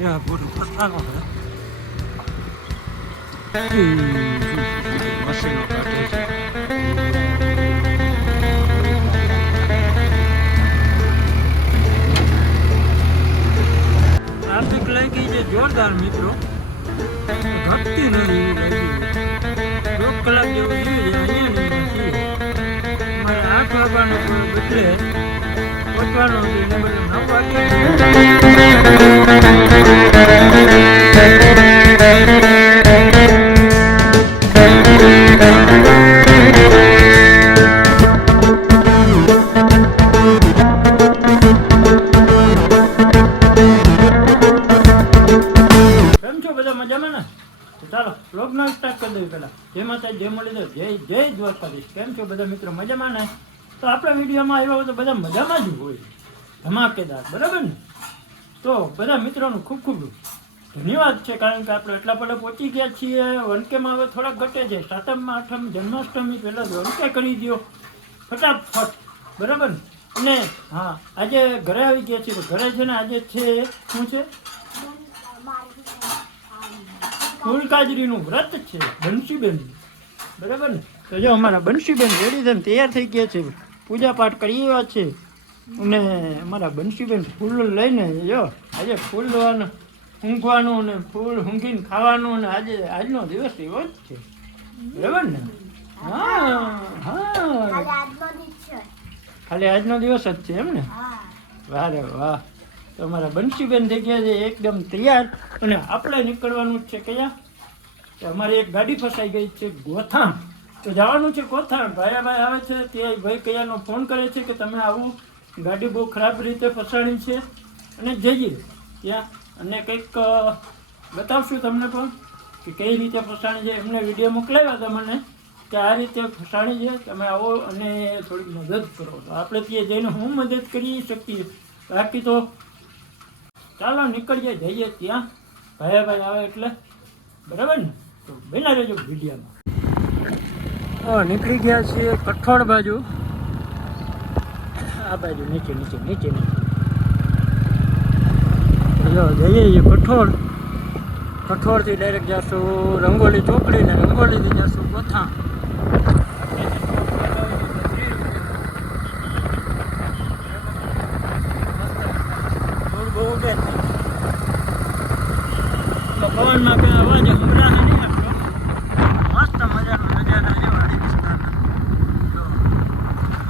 Ya, por pasano, હે મશીનો કાઢે છે ટ્રાફિક લાગી છે જોરદાર મિત્રો ઘટતી નથી એવી લાગી દોઢ કલાક જેવું થયું છે અહીંયા ને અહીંયા છીએ મારે આઠ વાગ્યાનો બદલે પહોંચવાનો છે એને બદલે નવ વાગે દ્વારકાધીશ કેમ છો બધા મિત્રો? મજામાં ને? તો આપણા વિડીયોમાં આવ્યા હોય તો બધા મજામાં જ હોય. ધમાકેદાર. બરાબર ને? તો બધા મિત્રોનું ખૂબ ખૂબ ધન્યવાદ છે, કારણ કે આપણે એટલા પડે પહોંચી ગયા છીએ. વનકેમાં હવે થોડાક ઘટે છે. સાતમમાં, આઠમ, જન્માષ્ટમી પહેલાં વનકે કરી દો ફટાફટ. બરાબર ને? હા, આજે ઘરે આવી ગયા છીએ. તો ઘરે છે ને આજે છે, શું છે? ફૂલકાજરીનું વ્રત છે. બંસીબેન બરાબર ને? તો જો અમારા બંશીબેન રેડી થઈને તૈયાર થઈ ગયા છે. પૂજા પાઠ કરી એવા છે. અને અમારા બંશીબેન ફૂલ લઈને જો આજે ફૂલ લેવાનું ઊંઘવાનું ને ફૂલ ઊંઘીને ખાવાનું ને આજે આજનો દિવસ એવો જ છે. બરાબર ને? હા હા. ખાલી આજનો દિવસ જ છે એમ ને? વાહ રે વાહ. તો અમારા બંશીબેન થઈ ગયા છે એકદમ તૈયાર. અને આપણે નીકળવાનું જ છે કયા? અમારી એક ગાડી ફસાઈ ગઈ છે ગોથાણ. તો જવાનું છે કોથાણ ભાઈ ભાઈ આવે છે, તે ભાઈ કયાનો ફોન કરે છે કે તમે આવું ગાડી બહુ ખરાબ રીતે ફસાણી છે. અને જઈએ ત્યાં. અને કંઈક બતાવશું તમને પણ કે કઈ રીતે ફસાણી છે. એમને વીડિયો મોકલાવ્યા હતા મને કે આ રીતે ફસાણી છે. તમે આવો અને થોડીક મદદ કરો. તો આપણે ત્યાં જઈને હું મદદ કરી શકીએ. બાકી તો ચાલો નીકળીએ, જઈએ ત્યાં. ભાઈ ભાઈ આવે એટલે. બરાબર ને? તો બેના રહેજો વિડીયામાં. નીકળી ગયા છીએ કઠોળ બાજુ. આ બાજુ, નીચે નીચે નીચે નીચે. જઈએ છીએ કઠોળ. કઠોળથી ડાયરેક્ટ જશું રંગોલી ચોકડીને રંગોલીથી જશું ગોથા ધૂળ બહુ ઉડે છે. તો પવનમાં કંઈ અવાજ સંભળાશે નહીં આટલો. મસ્ત મજાનો નજારા છે વાડી વિસ્તારના. જો,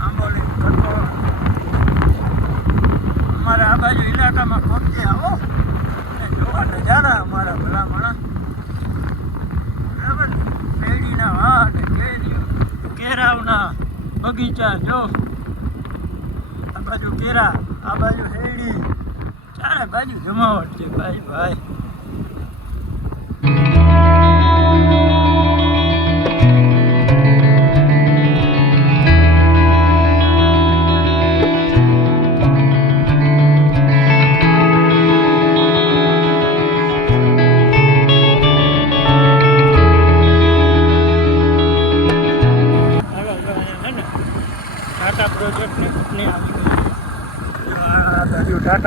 આંબોલી, કઠોળ. અમારા આ બાજુ ઇલાકામાં કોકથી આવો અને જોવા નજારા અમારા ભલામણા બરાબર ને? શેરડીના વાડ કેરીઓ કેરાવના બગીચા જો. આ બાજુ કેરા આ બાજુ હેડી ચારે બાજુ જમાવટ છે ભાઈ ભાઈ.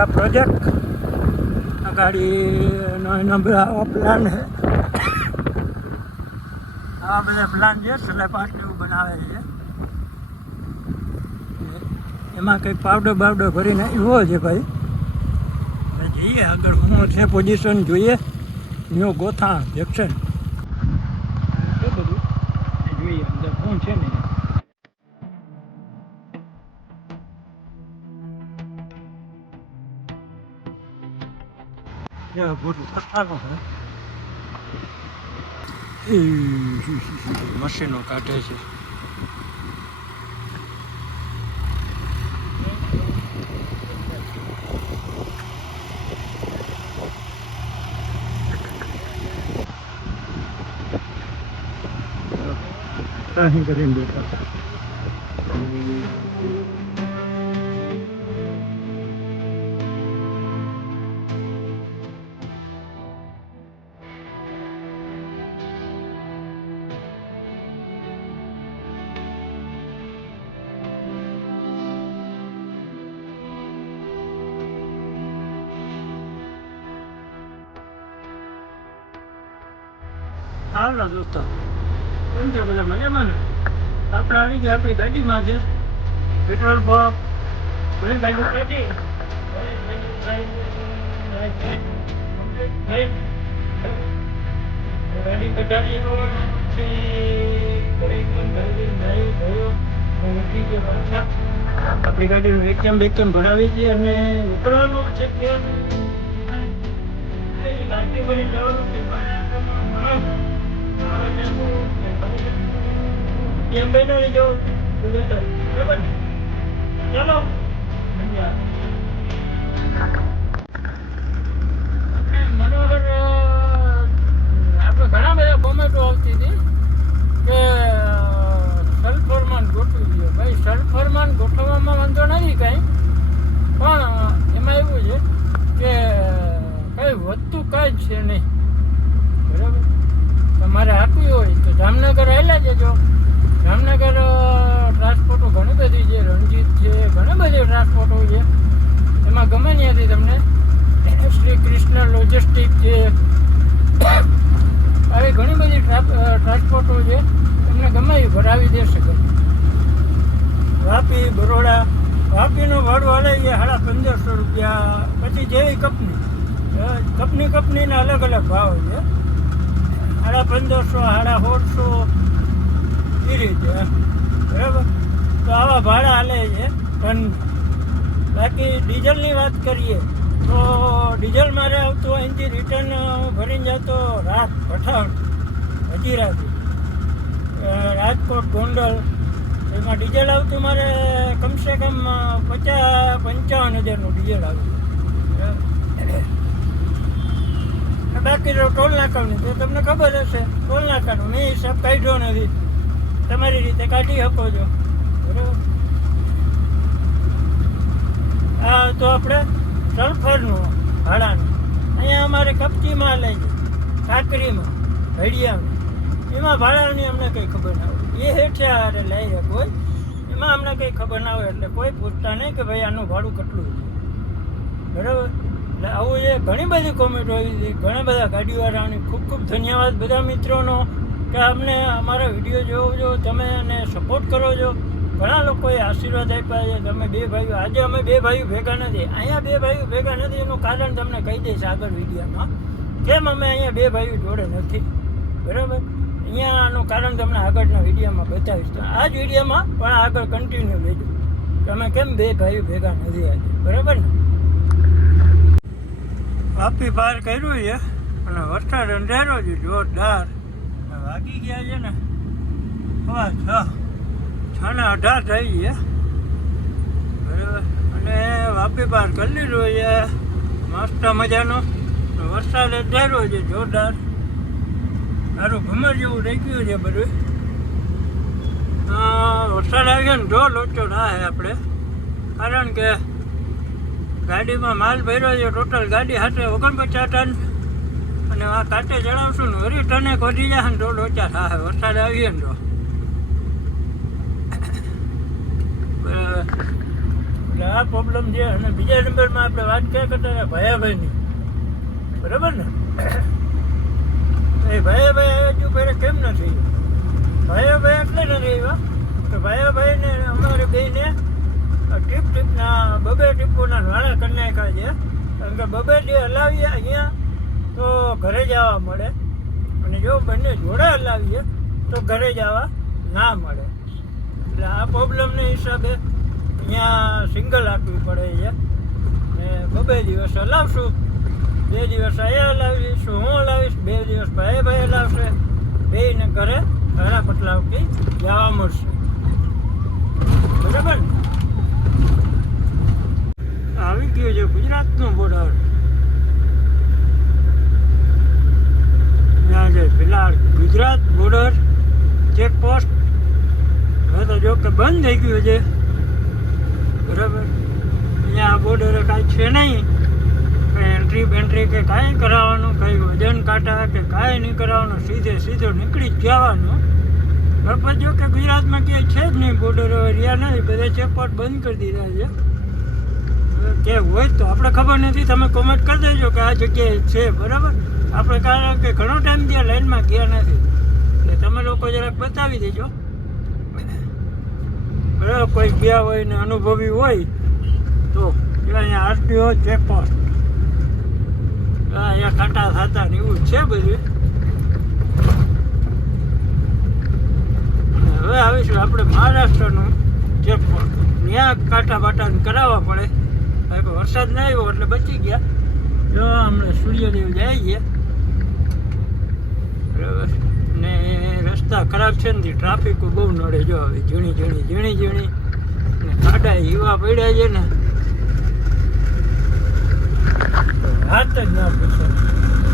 બાજુ प्रोजेक्ट गाड़ी આ આવા પ્લાન છે. આવા બધા પ્લાન છે સલાઈ એવું બનાવે છે. એમાં કંઈક પાવડર બાવડર ભરીને એવો છે ભાઈ. જઈએ આગળ. હું છે પોઝિશન જોઈએ. ન્યુ ગોથાણ જંકશન Ya, બધું પથ્થારનું છે એ મશીનો કાઢે છે અહીં કરીને હાલો દોસ્તો. કેમ છે બધા મજામાં ને? આપણે આવી ગયા આપણી ગાડીમાં છે. Petrol pump. બધી ગાડીઓ રેડી ગાડી કટાડી આપણી ગાડીનું વેકેમ વેકેમ ભરાવી છે અને ઉતરવાનું છે જવાનું છે એમ બેનો જો જજો જામનગર ટ્રાન્સપોર્ટો ઘણી બધી છે, રણજીત છે, ઘણી બધી ટ્રાન્સપોર્ટો છે. એમાં ગમે ત્યાંથી તમને શ્રી કૃષ્ણ લોજિસ્ટિક છે. આવી ઘણી બધી ટ્રાન્સપોર્ટો છે. તમને ગમે એ ભરાવી દેશે વાપી, બરોડા. વાપીનો ભાડું હાલે છે સાડા પંદરસો રૂપિયા. પછી જેવી કંપની. કંપની કંપનીના અલગ અલગ ભાવ છે. સાડા પંદરસો, સાડા સોળસો. એ રીતે બરાબર? તો આવા ભાડા હાલે છે ટન બાકી ડીઝલની વાત કરીએ, તો ડીઝલ મારે આવતું અહીંથી રિટર્ન ભરીને જતો રાત, પઠાણ હજીરાથી રાજકોટ, ગોંડલ, એમાં ડીઝલ આવતું મારે કમસે કમ પચાસ, પંચાવન હજારનું ડીઝલ આવતું. બાકી તો ટોલ નાકાનું તો તમને ખબર હશે, ટોલ નાકાનું, મેં હિસાબ કાઢ્યો નથી. તમારી રીતે કાઢી શકો છો. બરાબર? આ તો આપણે સલ્ફરનું ભાડાનું. અહીંયા અમારે કપચીમાં લઈ જાય કાકરીમાં હળિયામાં એમાં ભાડાની અમને કંઈ ખબર ના હોય. એ હેઠે હારે લઈ રહ્યા કોઈ એમાં અમને કંઈ ખબર ના હોય એટલે કોઈ પૂછતા નહીં કે ભાઈ આનું ભાડું કેટલું છે. બરાબર? એટલે આવું એ ઘણી બધી કોમેન્ટો હતી ઘણા બધા ગાડીવાળાની ખૂબ ખૂબ ધન્યવાદ બધા મિત્રોનો. કે અમને અમારા વીડિયો જોવો છો તમે અને સપોર્ટ કરો છો ઘણા લોકોએ આશીર્વાદ આપ્યા છે, તમે બે ભાઈઓ, આજે અમે બે ભાઈઓ ભેગા નથી. અહીંયા બે ભાઈઓ ભેગા નથી, એનું કારણ તમને કહી દઈશ આગળ વિડીયોમાં. કેમ અમે અહીંયા બે ભાઈઓ જોડે નથી? બરાબર? અહીંયાનું કારણ તમને આગળના વિડીયોમાં બતાવીશ. તો આ જ વિડીયોમાં પણ આગળ કન્ટિન્યુ લેજો તમે કેમ બે ભાઈઓ ભેગા નથી આજે? બરાબર ને? વાપી પાર કર્યું છે, અને વરસાદ અંધારો છે, જોરદાર. વાગી ગયા છે ને. હવા છ છ ને અઢાર થઈ ગયા. બરાબર. અને વાપી પાર કરી લીધું છે. મસ્ત મજાનો. વરસાદ અંધારો છે, જોરદાર. સારું ઘમર જેવું રહી ગયું છે બધું. વરસાદ આવ્યો ને જો લોચો ના આપણે. કારણ કે ગાડીમાં માલ ભર્યો છે, ટોટલ ગાડી સાથે ઓગણપચાસ ટન. અને આ કાંટે જણાવશું ને, વરી ટને વધી જાય ને તો લોચા થાય. વરસાદ આવીએ ને તો. આ પ્રોબ્લેમ છે. અને બીજા નંબરમાં આપણે વાત ક્યાં કરતા હતા? ભયાભાઈની. બરાબર ને? એ ભયાભાઈ હજુ પહેલાં કેમ નથી ભયાભાઈ એટલે નથી આવ્યા. કે ભયાભાઈને અમારે બેને ટીપ ટીપના બબે ટીપોના નાણાં કરી નાખ્યા છે. કારણ કે બબે જે હલાવીએ અહીંયા તો ઘરે જવા મળે. અને જો બંને જોડે હલાવીએ, તો ઘરે જવા ના મળે. એટલે આ પ્રોબ્લેમને હિસાબે અહીંયા સિંગલ આપવી પડે છે. ને બબે દિવસ હલાવશું. બે દિવસ અહીંયા હલાવીશું, હું હલાવીશ, બે દિવસ ભાઈ ભાઈ હલાવશે. બેને ઘરે ઘણા પટલાવથી જવા મળશે. બરાબર આવી ગયો છે ગુજરાતનું બોર્ડર ત્યાં છે ફિલહાલ ગુજરાત બોર્ડર ચેકપોસ્ટ હવે તો જો કે બંધ થઈ ગયું છે. બરાબર? અહીંયા બોર્ડરે કાંઈ છે નહીં. કંઈ એન્ટ્રી બેન્ટ્રી કે કાંઈ કરાવવાનું, કંઈ વજન કાંટા કે કાંઈ નહીં કરાવવાનું, સીધે સીધો નીકળી જ જવાનું. બરાબર? જો કે ગુજરાતમાં ક્યાંય છે જ નહીં બોર્ડર રહ્યા નથી. બધા ચેકપોસ્ટ બંધ કરી દીધા છે. કે હોય તો આપણે ખબર નથી. તમે કોમેન્ટ કરી દેજો કે આ જગ્યાએ છે. બરાબર? આપણે કારણ કે ઘણો ટાઈમ ત્યાં લાઈનમાં ગયા નથી. એટલે તમે લોકો જરાક બતાવી દેજો. બરાબર કોઈ ગયા હોય ને અનુભવી હોય, તો અહીંયા આરટીઓ ચેકપોસ્ટ અહીંયા કાંટા થતા ને એવું છે બધું. હવે આવીશું આપણે મહારાષ્ટ્રનું ચેકપોસ્ટ ત્યાં કાંટા બાટા કરાવવા પડે. કારણ કે વરસાદ ના આવ્યો એટલે બચી ગયા. જો હમણાં સૂર્યદેવ જાય ગયા બરાબર ને રસ્તા ખરાબ છે ને ટ્રાફિક બહુ નડે. જો હવે ઝીણી ઝીણી ઝીણી ઝીણી. ને ખાડા એવા પડ્યા છે ને. હાથ જ ના પૂછો.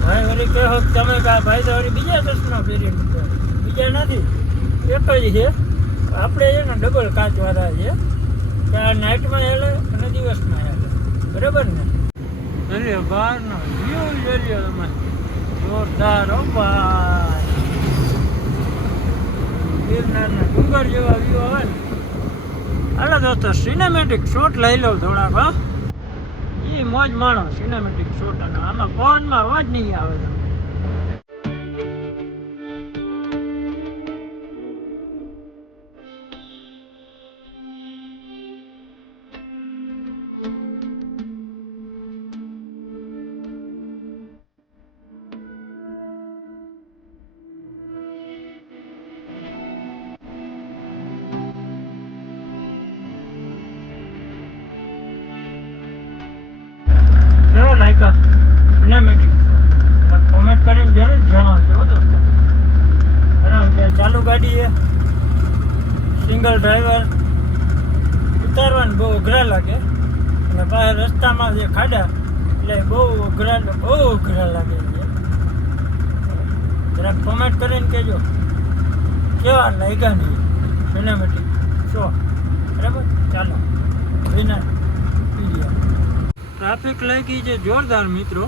ભાઈ વળી કહો, તમે ભાઈ તો વળી બીજા ચશ્મા પહેરી બીજા નથી. એક જ છે. આપણે છે ને ડબલ કાચવાળા છે. આ નાઇટમાં હેલે અને દિવસમાં હેલે. બરાબર ને? અરે બહારનો વ્યૂ લઈ લ્યો તમે જોરદાર ગિરનારના ડુંગર જેવા વ્યૂ આવે ને. હાલો દોસ્તો સિનેમેટિક શોટ લઈ લો થોડાક એ મોજ માણો સિનેમેટિક શોટ આમાં ફોનમાં અવાજ નહીં આવે. લાગ્યો સિનેમેટિક કોમેન્ટ કરીને જરૂર જણાવજો દોસ્તો બરાબર કે ચાલુ એ સિંગલ ડ્રાઈવર ઉતારવાનું બહુ અઘરા લાગે. અને બહાર રસ્તામાં જે ખાડા, એટલે બહુ અઘરા બહુ અઘરા લાગે છે. જરાક કોમેન્ટ કરીને કહેજો. કેવા લાગ્યા નહીં સિનેમેટિક શો? બરાબર? ચાલો. વિના ટ્રાફિક લાગી છે, જોરદાર મિત્રો.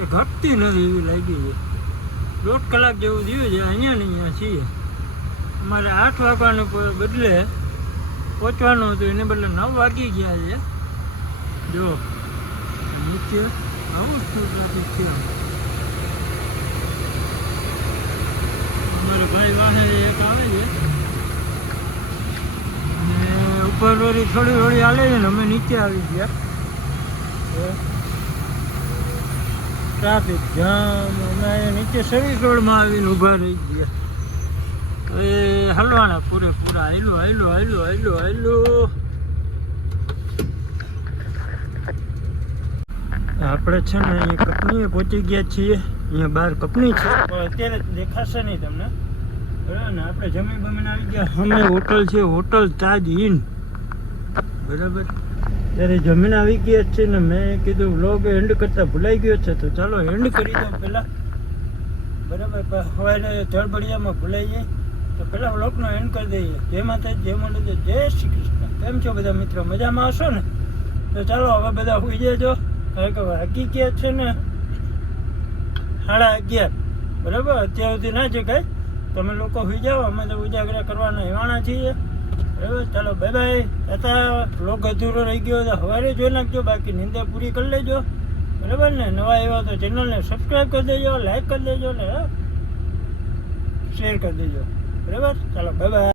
એ ઘટતી નથી એવી લાગી છે. દોઢ કલાક જેવું થયું છે, અહીંયા ને અહીંયા છીએ. અમારે આઠ વાગવાને બદલે પહોંચવાનું હતું, એને બદલે નવ વાગી ગયા છે. જો, નીચે આવું શું ટ્રાફિક છે અમારે ભાઈ વાહે એક આવે છે. અને ઉપર થોડી થોડી હાલે છે ને, અમે નીચે આવી ગયા. ટ્રાફિક જામ, અમે નીચે સર્વિસ રોડમાં આવીને ઊભા રહી ગયા. એ હલવાના પૂરેપૂરા હાલો હાલો આવેલું હાલો હાલો આપણે છે ને અહીંયા કપનીએ પહોંચી ગયા છીએ. અહીંયા બહાર કપની છે, પણ અત્યારે દેખાશે નહીં તમને. બરાબર ને? આપણે જમી બમીને આવી ગયા. અમે હોટલ છે, હોટલ તાજ ઇન બરાબર? ત્યારે જમીન આવી ગયા છે ને મેં કીધું વ્લોગ એન્ડ કરતા ભૂલાઈ ગયો છે. તો ચાલો એન્ડ કરી દો પહેલાં. બરાબર હવે ધડબડિયામાં ભૂલાઈ જાય તો પહેલાં વ્લોગનો એન્ડ કરી દઈએ. જય માતા જય મંડળ, જય શ્રી કૃષ્ણ. કેમ છો બધા મિત્રો? મજામાં હશો ને? તો ચાલો હવે બધા હોઈ જજો. કારણ કે વાગી ગયા છે ને, સાડા અગિયાર. બરાબર? અત્યાર સુધી ના જગાય. તમે લોકો હોઈ જાઓ. અમે તો ઉજાગરા કરવાના હેવાણા છીએ. બરાબર? ચાલો બાય બાય તાતા બ્લોગ અધૂરો રહી ગયો તો સવારે જોઈ નાખજો, બાકી નિંદા પૂરી કરી લેજો. બરાબર ને? નવા એવા તો ચેનલને સબસ્ક્રાઈબ કરી દેજો લાઈક કરી દેજો ને શેર કરી દેજો. બરાબર? ચાલો બાય બાય